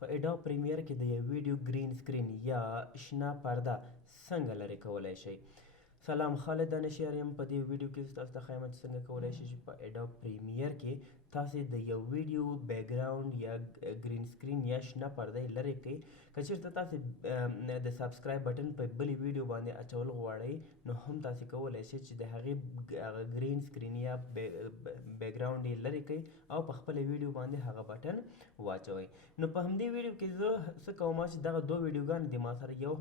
په اډوب پریمیر کې د یو ویډیو گرین سکرین یا شنه پرده څنګه لرې کولی شئ. سلام، خالد دانشیار یم. په دې ویډیو کې تاسو ته ښایم چې څنګه کولی شئ چې په اډوب پریمیر کې تاسو د یو ویډیو بیکګراوند یا گرین سکرین یا شنه پرده لرې کړئ. که چېرته تاسو د سبسکرایب بټن په بلې ویډیو باندې اچول غواړئ نو هم تاسو کولی شئ چې د هغې گرین سکرین یا بیکګراوند یې لرې کړئ او په خپله ویډیو باندې هغه بټن واچوئ. نو په همدې ویډیو کې زه څه کوم چې دغه دوه ویډیوګانې دي ما سره، یو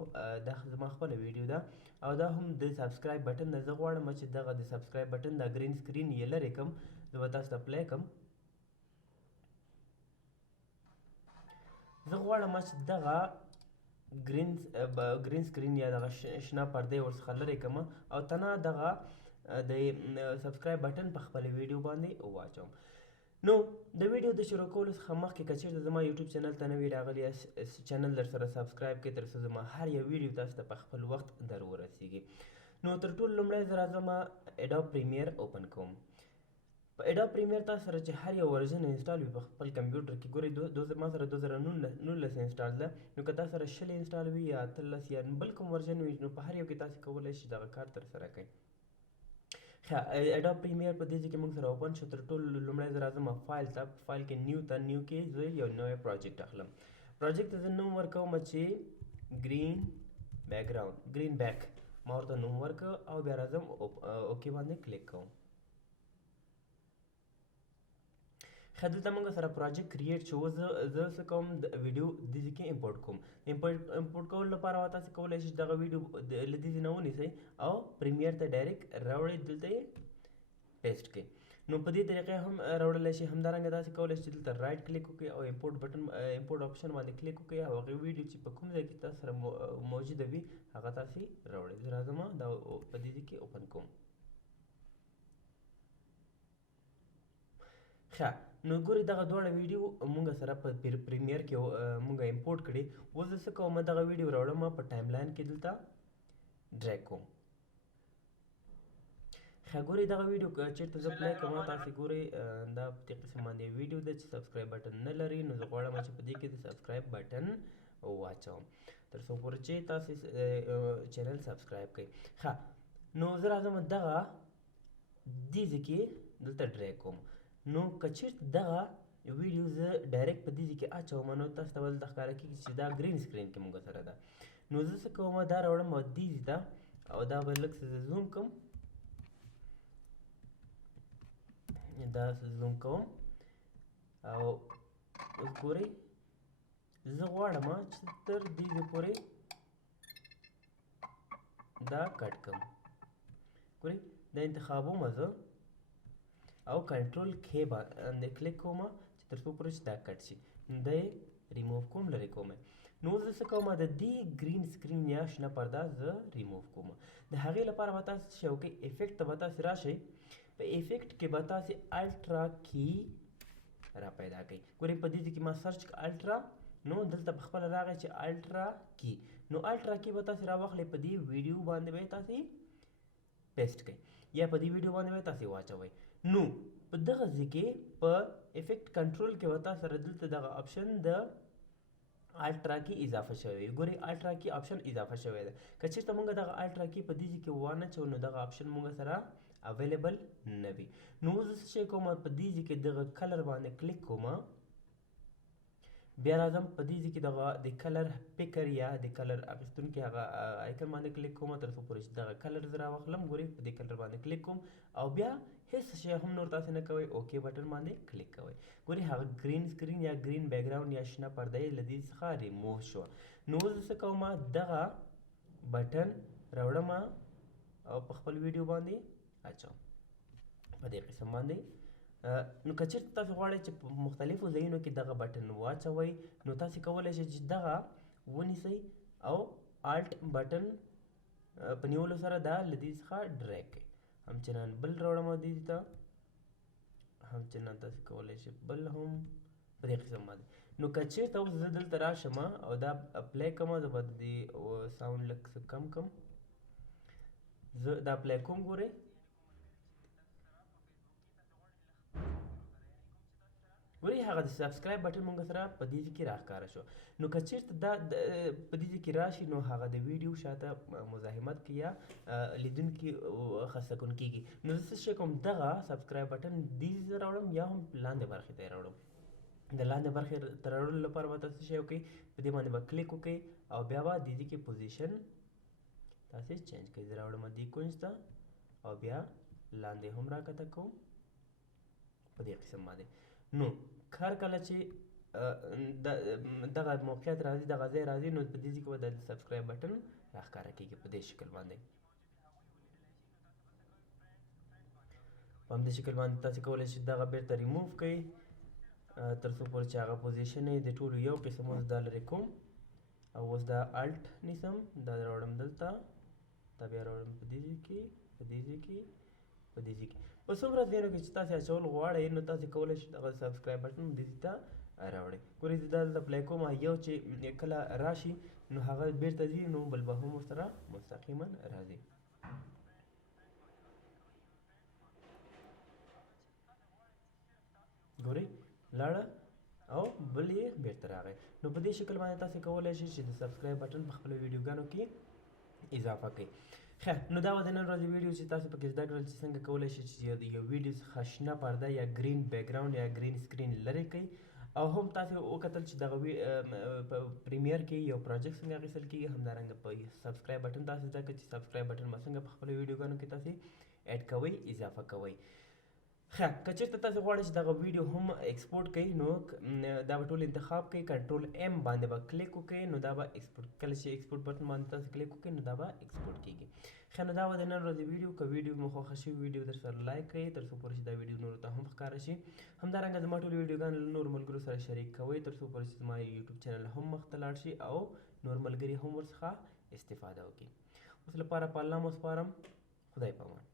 دا زما خپله ویډیو ده او دا هم د سبسکرایب بټن ده. زه غواړم چې دغه د سبسکرایب بټن دا گرین سکرین یې لرې کړم. زه به تاسو ته پلی کړم. زه غواړم چې دغه گرین سکرین یا دغه شنه پرده ورڅخه لرې کړم او تنها دغه د سبسکرایب بټن په خپله ویډیو باندې واچوم. نو د ویډیو د شروع کولو څخه مخکې که چېرته زما یوټیوب چینل ته نوي راغلي یاست، چینل در سره سبسکرایب کړئ تر څو زما هر یو ویډیو تاسو ته په خپل وخت در ورسیږي. نو تر ټولو لومړی زه راځم اډوب پریمیر اوپن کوم. په اډوب پریمیر تاسو سره چې هر یو ورژن انسټال وي په خپل کمپیوټر کې، ګورئ ما سره 2019 انسټال ده. نو که تاسو سره 20 انسټال وي یا 13 یا بل کوم ورژن وي نو په هر یو کې تاسو کولی شئ دغه کار تر سره کړئ. اډوب پریمیر په دې ځای کې موږ سره اوپن شو. تر ټولو لومړی زه راځم فایل ته. فایل کې نیو کې زه یو نوی پروجیکټ اخلم. پروجیکټ ته زه نوم ورکوم چې گرین بیک ما ورته نوم ورکړ او بیا راځم اوکې باندې کلیک کوم. ښه، دلته موږ سره پروجیکټ کریټ شو. زه څه کوم د ویډیو دې ځای کې امپورټ کوم. امپورټ کولو لپاره تاسو کولی شئ دغه ویډیو له دې ځای نه ونیسئ او پریمیر ته ډایرکټ راوړئ، دلته یې پیسټ کړئ. نو په دې طریقې هم راوړلی شئ. همدارنګه تاسو کولی شئ دلته رایټ کلیک وکړئ او امپورټ آپشن باندې کلیک وکړئ او هغې ویډیو چې په کوم ځای کې تاسو سره موجوده وي هغه تاسې راوړئ. زه راځم دا په دې ځای کې اوپن کوم. ښه، نو ګورئ دغه دواړه ویډیو موږ سره په پریمیر کې موږ امپورټ کړي. اوس زه څه کوم، دغه ویډیو راوړم په ټایم لاین کې دلته ډریګ کوم. ښه، ګورئ دغه ویډیو که چېرته زه پلی کوم تاسې ګورئ دا په دې قسم باندې ویډیو ده چې سبسکرایب بټن نه لري. نو زه غواړم چې په دې کې د سبسکرایب بټن واچوم تر څو پورې چې تاسې چینل سبسکرایب کړئ. ښه، نو زه راځم دغه دې ځای کې دلته ډریګ کوم. نو که چېرته دغه ویډیو زه ډایرکټ په دې ځای کې اچوم نو تاسو ته به دلته ښکاره کېږي چې دا ګرین سکرین کې موږ سره ده. نو زه څه کوم، دا راوړم دې ځای ته او دا به لږ څه زوم کوم. دا زوم کوم او اوس ګورئ زه غواړم چې تر دې ځای پورې دا کټ کړم. ګورئ دا انتخابوم زه او کنټرول کې باندې کلیک کوم چې تر څو پورې چې دا کټ شي. دا یې ریموو کوم، لرې کوم. نو زه څه کوم، د دې گرین سکرین یا شنه پرده زه ریموو کوم. د هغې لپاره به تاسو څه وکړئ، افیکټ ته به تاسې راشئ. په افیکټ کې به تاسې الټرا کی را پیدا کړئ. ګورئ په دې ځای کې ما سرچ کړه الټرا، نو دلته په خپله راغی چې الټرا کی. نو الټرا کی به تاسې راواخلئ، په دې ویډیو باندې به یې تاسې پیسټ کړئ یا په دې ویډیو باندې به تاسې واچوئ. نو په دغه ځای کې په افیکټ کنټرول کې به تاسو سره دلته دغه آپشن د الټرا کی اضافه شوی وي. ګورئ الټرا کی آپشن اضافه شوی ده. که چېرته موږ دغه الټرا کی په دې ځای کې وانچوو نو دغه آپشن موږ سره اویلیبل نه وي. نو زه څه شی کوم، په دې ځای کې دغه کلر باندې کلیک کوم. بیا راځم په دې ځای کې د کلر پیکر یا د کلر اخیستونکي هغه آیکن باندې کلیک کوم تر څو پورې چې دغه کلر زه راواخلم. ګورئ په دې کلر باندې کلیک کوم او بیا هېڅ شی هم نور تاسې نه کوئ، اوکې بټن باندې کلیک کوئ. ګورئ هغه گرین سکرین یا گرین بیکګراوند یا شنه پرده یې له دې څخه ریموو شوه. نو زه څه کوم، دغه بټن راوړم او په خپل ویډیو باندې اچوم په دې قسم باندې. نو که چېرته تاسو غواړئ چې په مختلفو ځایونو کې دغه بټن واچوئ نو تاسې کولی شئ چې دغه ونیسئ او الټ بټن په نیولو سره دا له دې څخه ډریګ کړئ. همچنان بل راوړم دې ته، همچنان تاسې کولی شئ بل هم په دې قسم باندې. نو که چېرته اوس زه دلته راشم او دا اپلی کوم، زه به د دې ساوند لږ څه کم کړم. زه دا اپلی کوم. ګورئ ګورئ هغه د سبسکرایب بټن مونږ سره په دې کې راښکاره شو. نو که چېرته دا په دې کې راشي نو هغه د ویډیو شاته مزاحمت کوي یا لیدونکي خسته کن کېږي. نو زه څه شی کوم دغه سبسکرایب بټن دې ته راوړم یا هم لاندې برخې ته یې راوړم. د لاندې برخې ته راوړلو لپاره به تاسو څه شی وکړئ، په دې باندې به کلیک وکړئ او بیا به د دې کې پوزیشن تاسې چینج کړئ. زه راوړم دې کونج ته او بیا لاندې هم راکښته کوم په دې قسم باندې. نو هر کله چې دغه موقعیت راځي، دغه ځای راځي، نو په دې ځای کې به د سبسکرایب بټن راښکاره کېږي په دې شکل باندې. په همدې شکل باندې تاسې کولی شئ دغه بیرته ریموو کړئ تر څو پورې چې هغه پوزیشن یې د ټولو یو قسم اوس دا لرې کوم او اوس دا الټ نیسم، دا راوړم دلته، دا بیا راوړم په دې ځای کې، په دې ځای کې، په دې ځای کې. په څومره ځایونو کې چې تاسې اچول غواړئ نو تاسې کولی شئ دغه سبسکرایب بټن دې ځای ته راوړئ. ګورئ زه دا دلته پلی کوم، یو چې کله راشي نو هغه بیرته ځي نو بل به هم ورسره مستقیما راځي. ګورئ لاړه او بل یې بیرته راغی. نو په دې شکل باندې تاسې کولی شئ چې د سبسکرایب بټن په خپلو ویډیوګانو کې اضافه کړئ. خیر نو دا به د نن ورځې ویډیو چې تاسو پکې زده کړل چې څنګه کولی شئ چې د یو ویډیو څخه شنه پرده یا ګرین بیکګراوند یا ګرین سکرین لرې کړئ، او هم تاسو وکتل چې دغه په پریمیر کې یو پروجیکټ څنګه اخیستل کېږي، همدارنګه په سبسکرایب بټن تاسو زده کړئ چې سبسکرایب بټن به څنګه په خپلو ویډیوګانو کې تاسې ایډ کوئ، اضافه کوئ. خیر که چېرته تاسو غواړئ چې دغه ویډیو هم ایکسپورټ کړئ نو دا به ټول انتخاب کړئ، کنټرول ایم باندې به کلیک وکړئ نو دا به ایکسپورټ. کله چې ایکسپورټ بټن باندې تاسو کلیک وکړئ نو دا به ایکسپورټ کېږي. خیر نو دا به د نن ورځې ویډیو. که ویډیو مو خوښه شوې ویډیو در سره لایک کړئ تر څو پورې چې دا ویډیو نورو ته هم ښکاره شي. همدارنګه زما ټول ویډیوګانې له نورو ملګرو سره شریک کوئ تر څو پورې چې زما یوټیوب چینل هم مخ ته لاړ شي او نور ملګري هم ورڅخه استفاده وکړي. اوس لپاره په الله مو سپارم. خدای پامان.